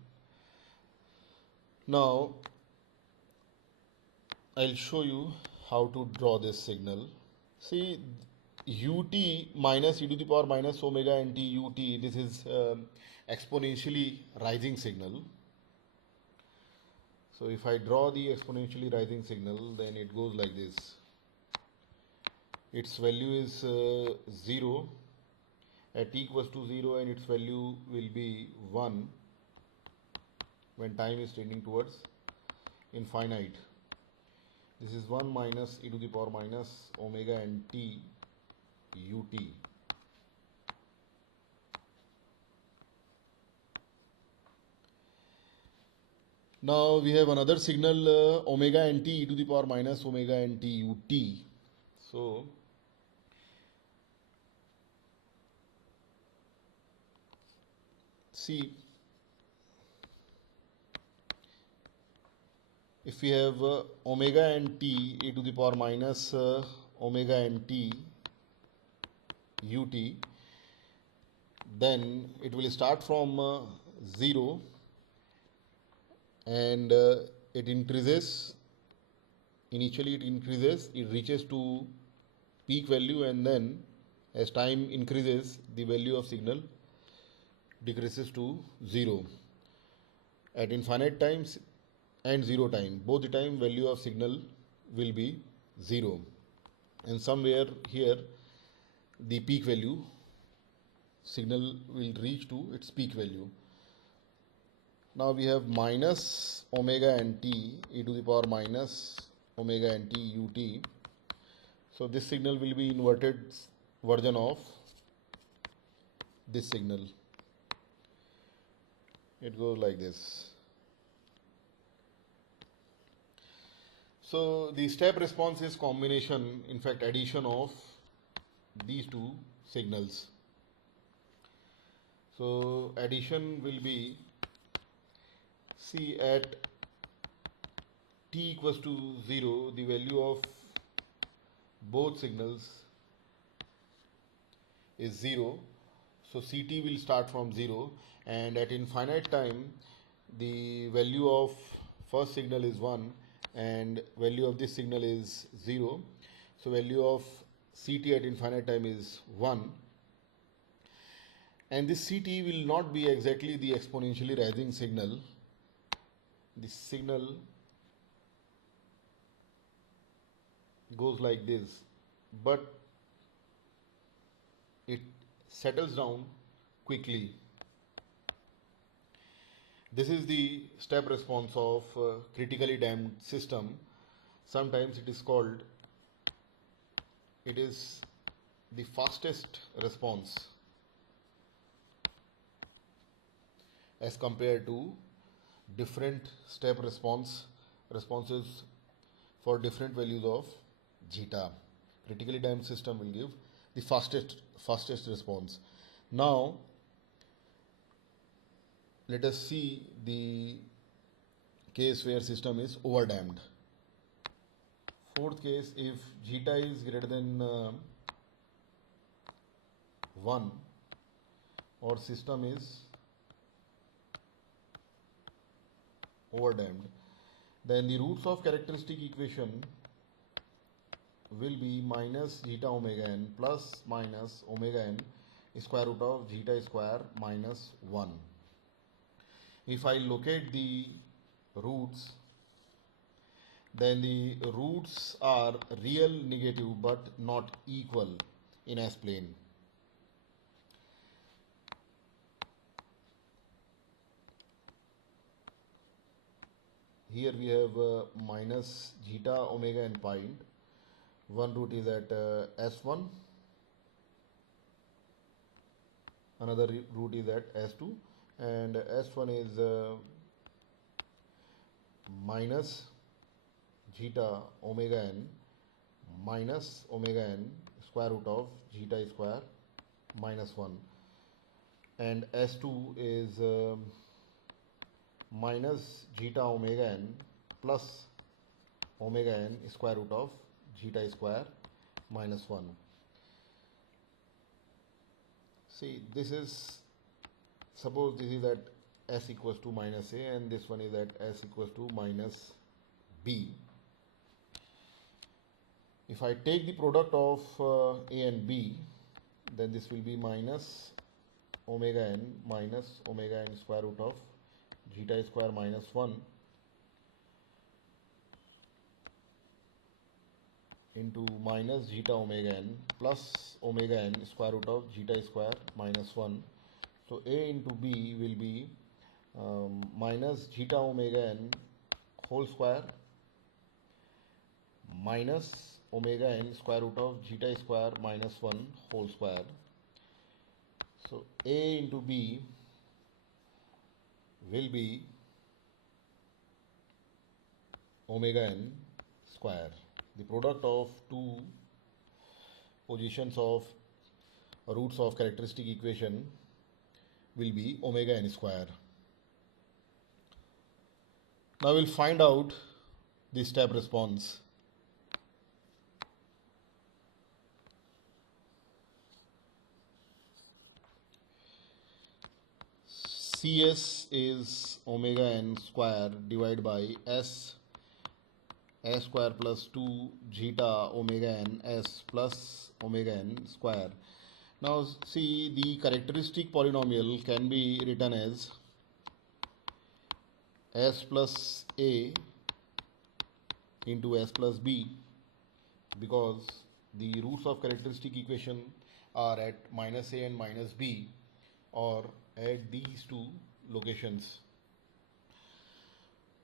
Now I'll show you how to draw this signal. See, ut minus e to the power minus omega n t ut, this is exponentially rising signal. So if I draw the exponentially rising signal, then it goes like this. Its value is 0 at t equals to 0, and its value will be 1 when time is tending towards infinite. This is 1 minus e to the power minus omega n t ut. Now we have another signal omega n t e to the power minus omega n t ut. So see, if we have omega n t e to the power minus omega n t ut, then it will start from 0 and it increases. Initially it increases, it reaches to peak value, and then as time increases the value of signal decreases to 0. At infinite times and 0 time, both the time value of signal will be 0, and somewhere here the peak value signal will reach to its peak value. Now we have minus omega n t e to the power minus omega n t ut. So this signal will be inverted version of this signal. It goes like this. So the step response is combination, in fact addition of these two signals. So addition will be, see, at t equals to 0, the value of both signals is 0. So CT will start from 0, and at infinite time the value of first signal is 1 and value of this signal is 0. So value of CT at infinite time is 1, and this CT will not be exactly the exponentially rising signal. The signal goes like this, but it settles down quickly. This is the step response of critically damped system. Sometimes it is called, it is the fastest response as compared to different step responses for different values of zeta. Critically damped system will give the fastest response. Now let us see the case where system is overdamped. Fourth case, if zeta is greater than 1 or system is overdamped, then the roots of characteristic equation will be minus zeta omega n plus minus omega n square root of zeta square minus 1. If I locate the roots, then the roots are real negative but not equal in S-plane. Here we have minus zeta omega n point. One root is at S1, another root is at S2, and S1 is minus zeta omega n minus omega n square root of zeta square minus 1, and S2 is minus zeta omega n plus omega n square root of zeta square minus 1. See, this is, suppose this is at S equals to minus A and this one is at S equals to minus B. If I take the product of A and B, then this will be minus omega n minus omega n square root of zeta square minus 1 into minus zeta omega n plus omega n square root of zeta square minus 1. So A into B will be minus zeta omega n whole square minus omega n square root of zeta square minus 1 whole square. So A into B will be omega n square. The product of two positions of roots of characteristic equation will be omega n square. Now we'll find out the step response. CS is omega n square divided by S square plus 2 zeta omega n S plus omega n square. Now see, the characteristic polynomial can be written as S plus A into S plus B, because the roots of characteristic equation are at minus A and minus B, or at these two locations.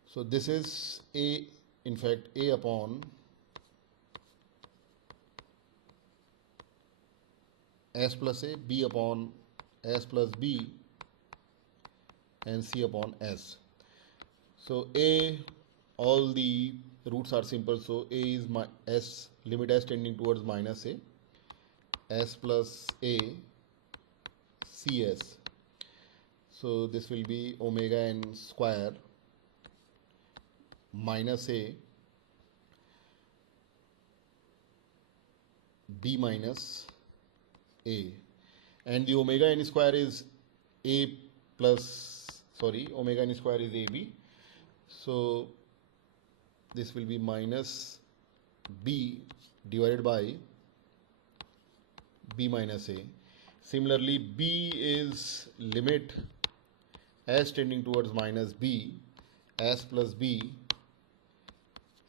So this is A, in fact A upon S plus A, B upon S plus B, and C upon S. So A, all the roots are simple, so A is my S, limit S tending towards minus A, S plus A, CS. So this will be omega n square minus A B minus A, and the omega n square is A plus, sorry, omega n square is AB. So this will be minus B divided by B minus A. Similarly, B is limit S tending towards minus B, S plus B,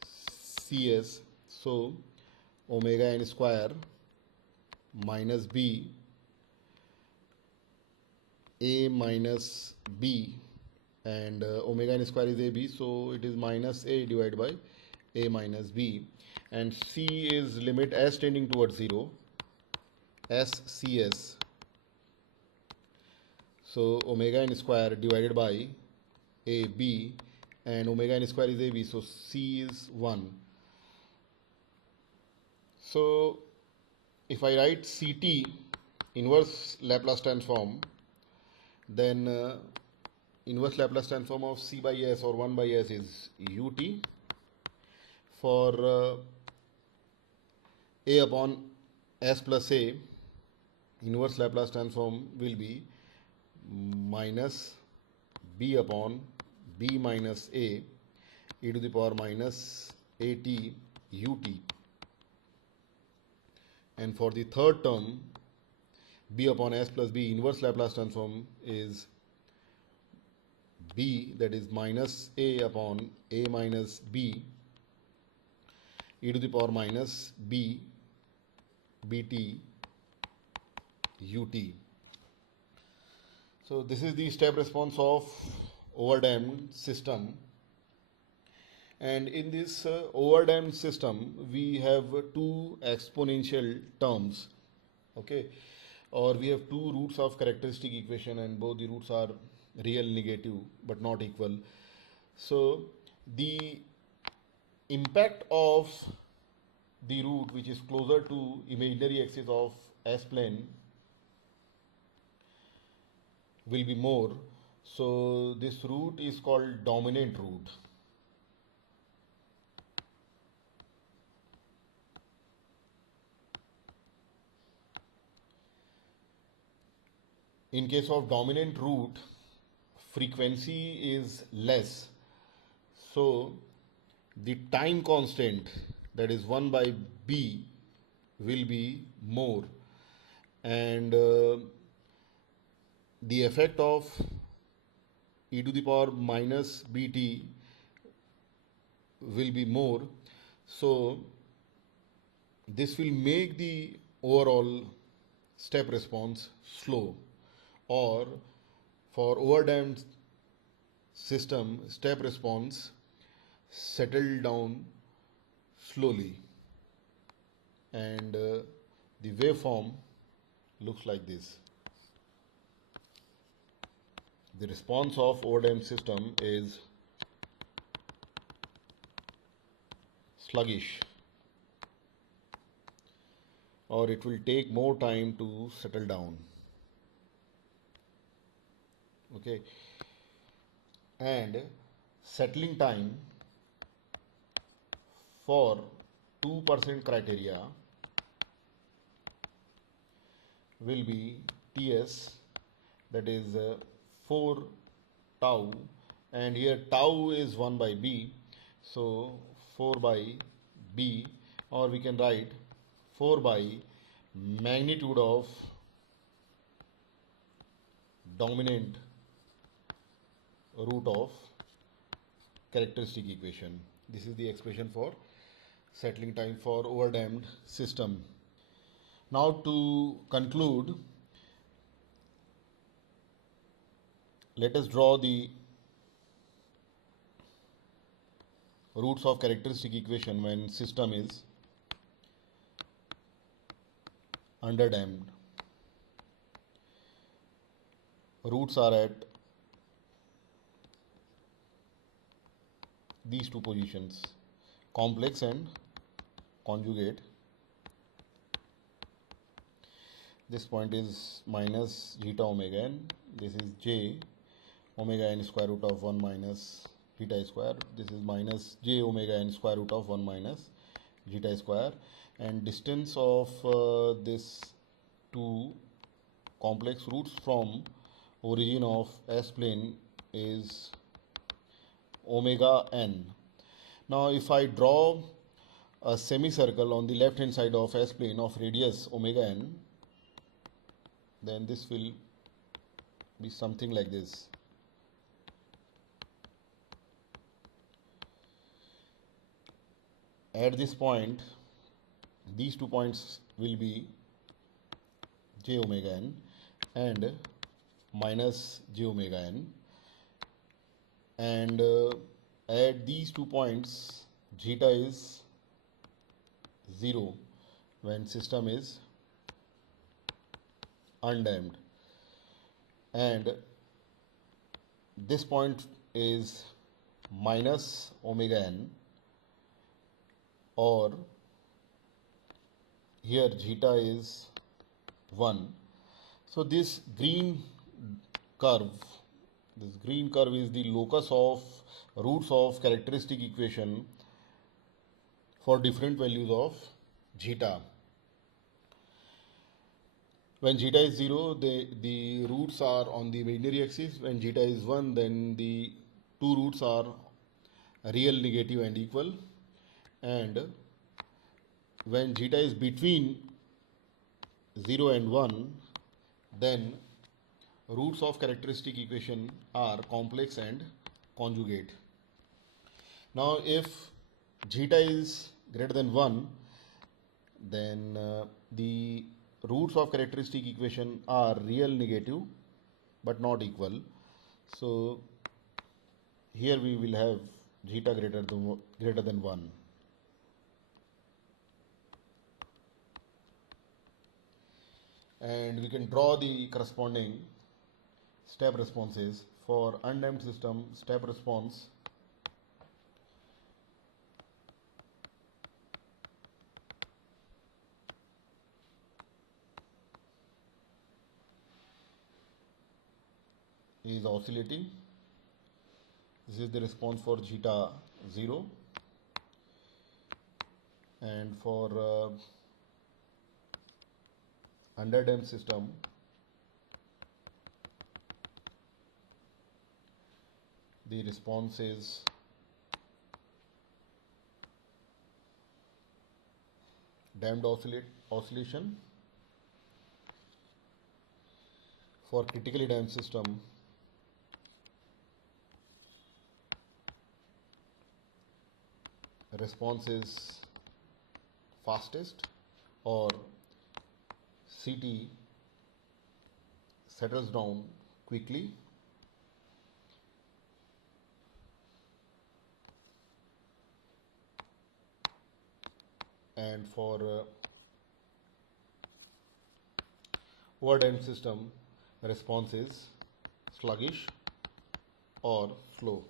CS. So omega n square minus B, A minus B, and omega n square is AB, so it is minus A divided by A minus B, and C is limit S tending towards 0, SCS. So omega n square divided by AB, and omega n square is AB, so C is 1. So if I write CT, inverse Laplace transform, then inverse Laplace transform of C by S or 1 by S is UT. For A upon S plus A, inverse Laplace transform will be minus B upon B minus A e to the power minus AT UT. And for the third term, b upon s plus b inverse Laplace transform is b, that is minus a upon a minus b e to the power minus b bt ut. So this is the step response of overdamped system. And in this overdamped system, we have two exponential terms, okay, or we have two roots of characteristic equation, and both the roots are real negative but not equal. So the impact of the root which is closer to imaginary axis of S plane will be more. So this root is called dominant root. In case of dominant root, frequency is less, so the time constant, that is 1 by b, will be more, and the effect of e to the power minus bt will be more. So this will make the overall step response slow, or for overdamped system, step response settle down slowly, and the waveform looks like this. The response of overdamped system is sluggish, or it will take more time to settle down. Okay, and settling time for 2% criteria will be Ts, that is 4 tau, and here tau is 1 by b, so 4 by b, or we can write 4 by magnitude of dominant root of characteristic equation. This is the expression for settling time for overdamped system. Now to conclude, let us draw the roots of characteristic equation when system is underdamped. Roots are at these two positions, complex and conjugate. This point is minus zeta omega n. This is j omega n square root of 1 minus zeta square. This is minus j omega n square root of 1 minus zeta square. And distance of this two complex roots from origin of S plane is omega n. Now if I draw a semicircle on the left hand side of S plane of radius omega n, then this will be something like this. At this point, these 2 points will be j omega n and minus j omega n, and at these 2 points zeta is 0 when system is undamped, and this point is minus omega n, or here zeta is 1. So this green curve is the locus of roots of characteristic equation for different values of zeta. When zeta is 0, the roots are on the imaginary axis. When zeta is 1, then the two roots are real, negative and equal. And when zeta is between 0 and 1, then roots of characteristic equation are complex and conjugate. Now if zeta is greater than 1, then the roots of characteristic equation are real negative but not equal. So here we will have zeta greater than 1. And we can draw the corresponding step responses. For undamped system, step response is oscillating. This is the response for zeta 0, and for underdamped system, the response is damped oscillation. For critically damped system, response is fastest, or CT settles down quickly. And for overdamped system, response is sluggish or slow.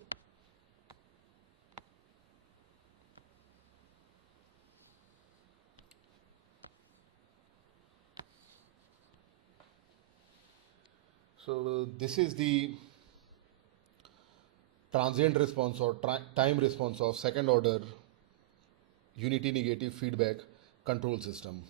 So this is the transient response or time response of second order unity negative feedback control system.